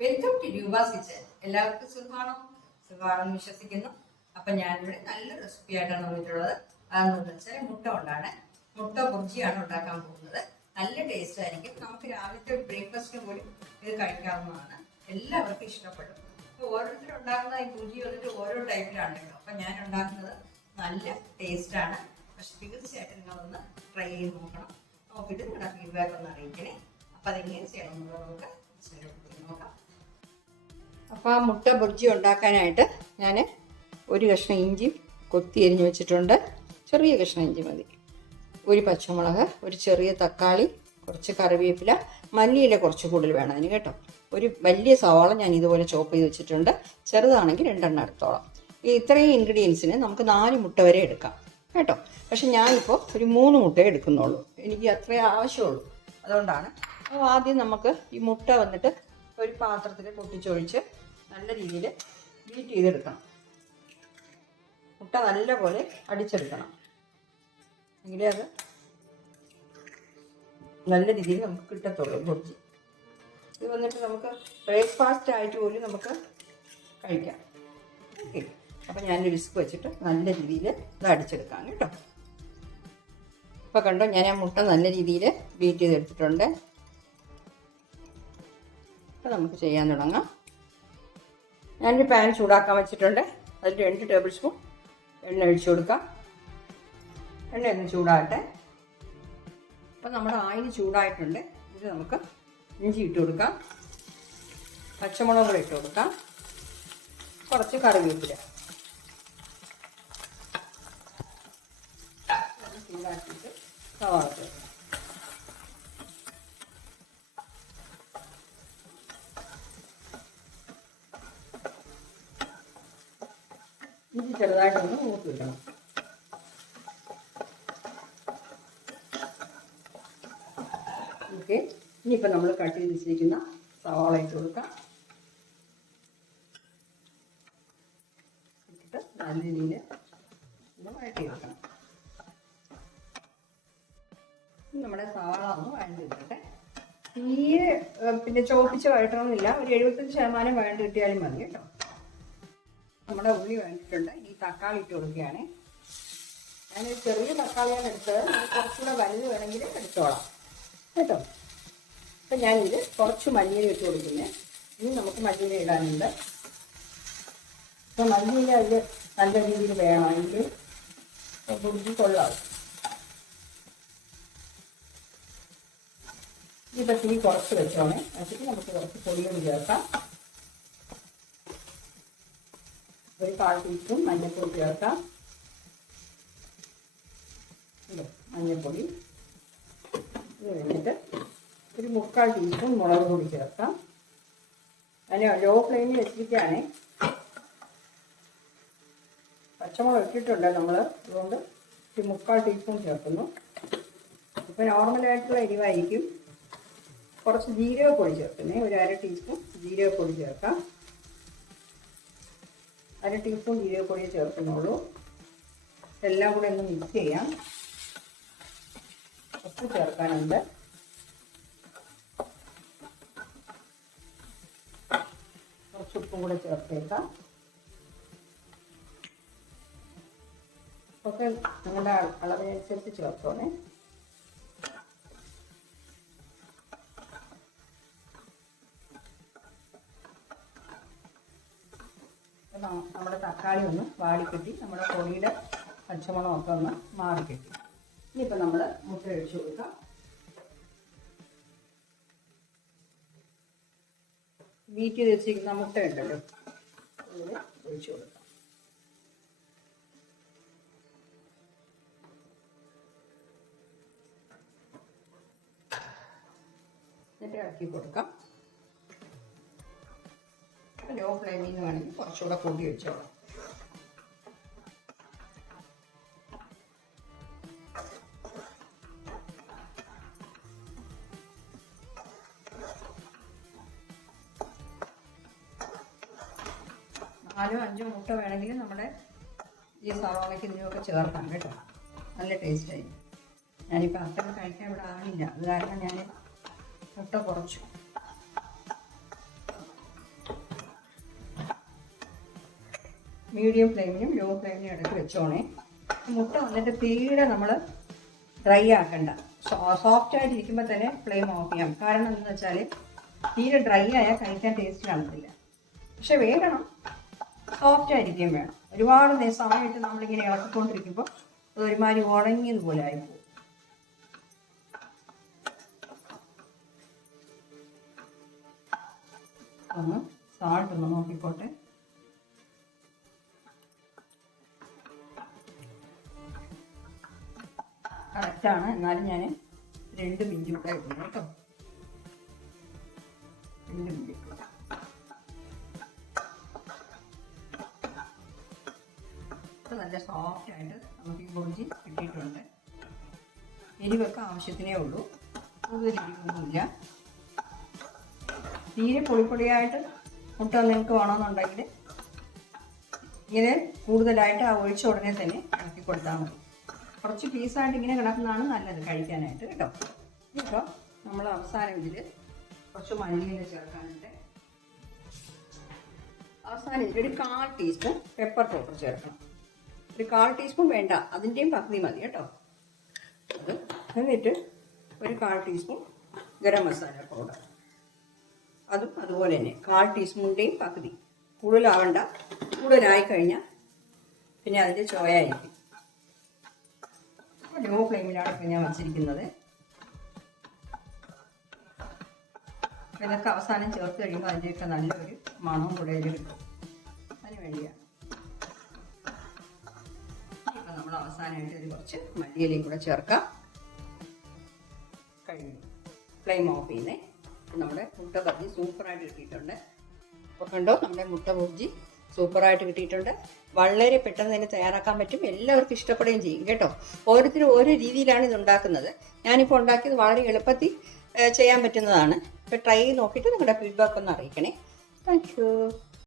Welcome to Roopa's എല്ലാവർക്കും സുഖമാണോ? സുഖമാണെന്ന് വിശ്വസിക്കുന്നു. അപ്പൊ ഞാനിവിടെ നല്ല റെസിപ്പി ആയിട്ടാണ് വന്നിട്ടുള്ളത്. അതെന്ന് വെച്ചാൽ മുട്ട കൊണ്ടാണ്. മുട്ട ബുർജിയാണ് ഉണ്ടാക്കാൻ പോകുന്നത്. നല്ല ടേസ്റ്റ് ആയിരിക്കും. നമുക്ക് രാവിലത്തെ ബ്രേക്ക്ഫാസ്റ്റിന് പോലും ഇത് കഴിക്കാവുന്നതാണ്. എല്ലാവർക്കും ഇഷ്ടപ്പെടും. ഓരോരുത്തർ ഉണ്ടാക്കുന്ന ഈ ബുർജി വന്നിട്ട് ഓരോ ടൈപ്പിലാണ് കേട്ടോ അപ്പൊ ഞാൻ ഉണ്ടാക്കുന്നത് നല്ല ടേസ്റ്റ് ആണ്. പക്ഷെ തീർച്ചയായിട്ടും നിങ്ങളൊന്ന് ട്രൈ ചെയ്ത് നോക്കണം. നോക്കിയിട്ട് നിങ്ങളുടെ ഫീഡ്ബാക്ക് ഒന്ന് അറിയിക്കണേ. അപ്പൊ അതെങ്ങനെ ചെയ്യണമെന്നുള്ളത് നമുക്ക് നോക്കാം. അപ്പോൾ ആ മുട്ട ബുർജി ഉണ്ടാക്കാനായിട്ട് ഞാൻ ഒരു കഷ്ണം ഇഞ്ചി കൊത്തി എരിഞ്ഞ് വെച്ചിട്ടുണ്ട്. ചെറിയ കഷ്ണം ഇഞ്ചി മതി. ഒരു പച്ചമുളക് ഒരു ചെറിയ തക്കാളി കുറച്ച് കറിവേപ്പില മല്ലിയില കുറച്ച് കൂടുതൽ വേണം അതിന് കേട്ടോ. ഒരു വലിയ സവാള ഞാൻ ഇതുപോലെ ചോപ്പ് ചെയ്ത് വെച്ചിട്ടുണ്ട്. ചെറുതാണെങ്കിൽ രണ്ടെണ്ണം എടുത്തോളാം. ഈ ഇത്രയും ഇൻഗ്രീഡിയൻസിന് നമുക്ക് നാല് മുട്ട വരെ എടുക്കാം കേട്ടോ. പക്ഷെ ഞാനിപ്പോൾ ഒരു മൂന്ന് മുട്ടയെ എടുക്കുന്നുള്ളൂ. എനിക്ക് അത്രേ ആവശ്യമുള്ളൂ. അതുകൊണ്ടാണ്. അപ്പോൾ ആദ്യം നമുക്ക് ഈ മുട്ട വന്നിട്ട് ഒരു പാത്രത്തിൽ പൊട്ടിച്ചൊഴിച്ച് നല്ല രീതിയിൽ ബീറ്റ് ചെയ്തെടുക്കണം. മുട്ട നല്ലപോലെ അടിച്ചെടുക്കണം. എങ്കിലേ അത് നല്ല രീതിയിൽ നമുക്ക് കിട്ടത്തുള്ളൂ ബുർജി. ഇത് വന്നിട്ട് നമുക്ക് ബ്രേക്ക്ഫാസ്റ്റ് ആയിട്ട് പോലും നമുക്ക് കഴിക്കാം. ഓക്കെ. അപ്പം ഞാനൊരു വിസ്ക് വെച്ചിട്ട് നല്ല രീതിയിൽ ഇത് അടിച്ചെടുക്കാം കേട്ടോ. ഇപ്പോൾ കണ്ടോ ഞാൻ ആ മുട്ട നല്ല രീതിയിൽ ബീറ്റ് ചെയ്തെടുത്തിട്ടുണ്ട്. അപ്പോൾ നമുക്ക് ചെയ്യാൻ തുടങ്ങാം. ഞാനൊരു പാൻ ചൂടാക്കാൻ വെച്ചിട്ടുണ്ട്. അതിൽ രണ്ട് ടേബിൾ സ്പൂൺ എണ്ണ ഒഴിച്ചു കൊടുക്കാം. എണ്ണ ഒന്ന് ചൂടാകട്ടെ. അപ്പം നമ്മുടെ ആയിൽ ചൂടായിട്ടുണ്ട്. ഇത് നമുക്ക് ഇഞ്ചി ഇട്ട് കൊടുക്കാം. പച്ചമുളക് കൂടെ ഇട്ട് കൊടുക്കാം. കുറച്ച് കറിവേപ്പില. ചൂടാക്കിയിട്ട് സവാള ഇഞ്ചി ചെറുതായിട്ടൊന്ന് മൂത്ത് കിട്ടണം. ഓക്കെ. ഇനിയിപ്പോൾ നമ്മൾ കട്ട് ചെയ്ത് വെച്ചിരിക്കുന്ന സവാള ഇട്ട് കൊടുക്കാം. ഇട്ടിട്ട് നല്ല രീതിയിൽ വഴറ്റി ഇനി നമ്മുടെ സവാള ഒന്ന് വഴണ്ടി കിട്ടട്ടെ. തീരെ പിന്നെ ചോപ്പിച്ച് വഴട്ടണമെന്നില്ല. ഒരു എഴുപത്തഞ്ച് ശതമാനം വഴണ്ട് കിട്ടിയാലും മതി കേട്ടോ. നമ്മുടെ ഉള്ളി വേണ്ടിയിട്ടുണ്ട് ഈ തക്കാളി ഇട്ട് കൊടുക്കുകയാണ്. ഞാൻ ചെറിയ തക്കാളിയാണ് എടുത്തത്. കുറച്ചുകൂടെ വലുത് വേണമെങ്കിൽ എടുത്തോളാം. കേട്ടോ? അപ്പം ഞാനിത് കുറച്ച് മല്ലിയില ഇട്ട് കൊടുക്കുന്നത് ഇനി നമുക്ക് മല്ലിയില ഇടാനുണ്ട്. അപ്പം മല്ലിയില അതിൽ നല്ല രീതിയിൽ വേണമെങ്കിൽ കുടിച്ച് കൊള്ളാവും ഇപ്പം തീ കുറച്ച് വെച്ചോണേ. വെച്ചിട്ട് നമുക്ക് കുറച്ച് പൊടിയും ചേർക്കാം. ഒരു കാൽ ടീസ്പൂൺ മഞ്ഞൾപ്പൊടി ചേർക്കാം. മഞ്ഞൾപ്പൊടി. ഇത് കഴിഞ്ഞിട്ട് ഒരു മുക്കാൽ ടീസ്പൂൺ മുളക് പൊടി ചേർക്കാം. അതിന് ലോ ഫ്ലെയിമിൽ വെച്ചിരിക്കുകയാണേ. പച്ചമുളക് ഇട്ടിട്ടുണ്ട് നമ്മൾ അതുകൊണ്ട് ഒരു മുക്കാൽ ടീസ്പൂൺ ചേർക്കുന്നു. ഇപ്പം നോർമലായിട്ടുള്ള എരിവായിരിക്കും. കുറച്ച് ജീരകപ്പൊടി ചേർക്കുന്നേ. ഒരു അര ടീസ്പൂൺ ജീരകപ്പൊടി ചേർക്കാം. അര ടീസ്പൂൺ ജീരകപ്പൊടി ചേർക്കുന്നുള്ളൂ. എല്ലാം കൂടെ ഒന്ന് മിക്സ് ചെയ്യാം. ഉപ്പ് ചേർക്കാനുണ്ട്. കുറച്ച് ഉപ്പും കൂടെ ചേർത്തേക്കാം. ഒക്കെ നിങ്ങളുടെ അളവിനനുസരിച്ച് ചേർത്തോണേ. തക്കാളി ഒന്ന് വാടിക്കെട്ടി നമ്മുടെ പൊടിയുടെ പച്ചമുളകൊക്കെ ഒന്ന് മാറിക്കെട്ടി. ഇനിയിപ്പോൾ നമ്മൾ മുട്ട ഒഴിച്ചു കൊടുക്കാം. ചെയ്ത് വെച്ചിരിക്കുന്ന മുട്ട ഉണ്ടല്ലോ. അതിൽ ഒഴിച്ചു കൊടുക്കാം. എന്നിട്ട് കൊടുക്കാം. ലോ ഫ്ലെയിമിൽ നിന്ന് വേണമെങ്കിൽ കുറച്ചുകൂടെ കൂടി വെച്ചോളാം നാലോ അഞ്ചോ മുട്ട വേണമെങ്കിൽ നമ്മുടെ ഈ സവാളയ്ക്ക് ഇതിനൊക്കെ ചേർക്കാം കേട്ടോ. നല്ല ടേസ്റ്റായി ഞാനിപ്പോൾ അത്ര കഴിക്കാൻ ഇവിടെ ആളില്ല. അത് കാരണം ഞാൻ മുട്ട കുറച്ചു. മീഡിയം ഫ്ലെയിമിനും ലോ ഫ്ലെയിമിനും ഇടയ്ക്ക് വെച്ചോണേ. മുട്ട വന്നിട്ട് തീരെ നമ്മൾ ഡ്രൈ ആക്കണ്ട. സോഫ്റ്റ് ആയിട്ടിരിക്കുമ്പോൾ തന്നെ ഫ്ലെയിം ഓഫ് ചെയ്യാം. കാരണം എന്താണെന്ന് വെച്ചാൽ തീരെ ഡ്രൈ ആയാൽ കഴിക്കാൻ ടേസ്റ്റ് കാണത്തില്ല. പക്ഷെ വേഗണം. സോഫ്റ്റ് ആയിരിക്കുകയും വേണം. ഒരുപാട് സമയത്ത് നമ്മളിങ്ങനെ ഇളക്കിക്കൊണ്ടിരിക്കുമ്പോൾ അത് ഒരുമാതിരി ഉണങ്ങിയത് പോലെ ആയിപ്പോകും ഒന്ന് സാൾട്ട് ഒന്ന് നോക്കിക്കോട്ടെ. കറക്റ്റാണ് എന്നാലും ഞാൻ രണ്ട് മിനിറ്റ് കൂടെ ഇടുന്നു കേട്ടോ. രണ്ട് മിനിറ്റ് ഇപ്പം നല്ല സോഫ്റ്റ് ആയിട്ട് നമുക്ക് ഈ ബുർജി കിട്ടിയിട്ടുണ്ട്. എരിവൊക്കെ ആവശ്യത്തിനേ ഉള്ളൂ. കൂടുതൽ എരിവൊന്നുമില്ല തീരെ പൊടിപ്പൊടിയായിട്ട് മുട്ട നിങ്ങൾക്ക് വേണമെന്നുണ്ടെങ്കിൽ ഇങ്ങനെ കൂടുതലായിട്ട് ആ ഒഴിച്ച ഉടനെ തന്നെ ഇളക്കി കൊടുത്താൽ മതി. കുറച്ച് പീസായിട്ട് ഇങ്ങനെ കിടക്കുന്നതാണ് നല്ലത് കഴിക്കാനായിട്ട് കേട്ടോ. ഇപ്പോൾ നമ്മൾ അവസാനം ഇതിൽ കുറച്ച് മല്ലിയില ചേർക്കാനുണ്ട്. അവസാനം ഒരു കാൽ ടീസ്പൂൺ പെപ്പർ പൗഡർ ചേർക്കണം. ഒരു കാൽ ടീസ്പൂൺ വേണ്ട. അതിന്റെയും പകുതി മതി കേട്ടോ. അത് എന്നിട്ട് ഒരു കാൽ ടീസ്പൂൺ ഗരം മസാല പൗഡർ അതും അതുപോലെ തന്നെ കാൽ ടീസ്പൂണിന്റെയും പകുതി. കൂടുതലാവണ്ട. കൂടുതലായി കഴിഞ്ഞാൽ പിന്നെ അതിന്റെ ചോയായിരിക്കും ലോ ഫ്ലെയിമിലാണ് ഇപ്പം ഞാൻ വച്ചിരിക്കുന്നത്. ഇതൊക്കെ അവസാനം ചേർത്ത് കഴിയുമ്പോൾ അതിന്റെയൊക്കെ നല്ലൊരു മണവും കൂടെ കിട്ടും. അതിന് വേണ്ടിയാണ് അവസാനമായിട്ട് ഇത് കുറച്ച് മല്ലിയിലയും കൂടെ ചേർക്കാം. കഴിഞ്ഞു. ഫ്ലെയിം ഓഫ് ചെയ്യുന്നേ. നമ്മുടെ മുട്ട ബജ്ജി സൂപ്പറായിട്ട് കിട്ടിയിട്ടുണ്ട്. അപ്പോൾ കണ്ടോ നമ്മുടെ മുട്ട ബജ്ജി സൂപ്പറായിട്ട് കിട്ടിയിട്ടുണ്ട്. വളരെ പെട്ടെന്ന് തന്നെ തയ്യാറാക്കാൻ പറ്റും. എല്ലാവർക്കും ഇഷ്ടപ്പെടുകയും ചെയ്യും കേട്ടോ? ഓരോരുത്തരും ഓരോ രീതിയിലാണ് ഇത് ഉണ്ടാക്കുന്നത്. ഞാനിപ്പോൾ ഉണ്ടാക്കിയത് വളരെ എളുപ്പത്തിൽ ചെയ്യാൻ പറ്റുന്നതാണ്. ഇപ്പോൾ ട്രൈ ചെയ്ത് നോക്കിയിട്ട് നിങ്ങളുടെ ഫീഡ്ബാക്ക് ഒന്ന് അറിയിക്കണേ. താങ്ക്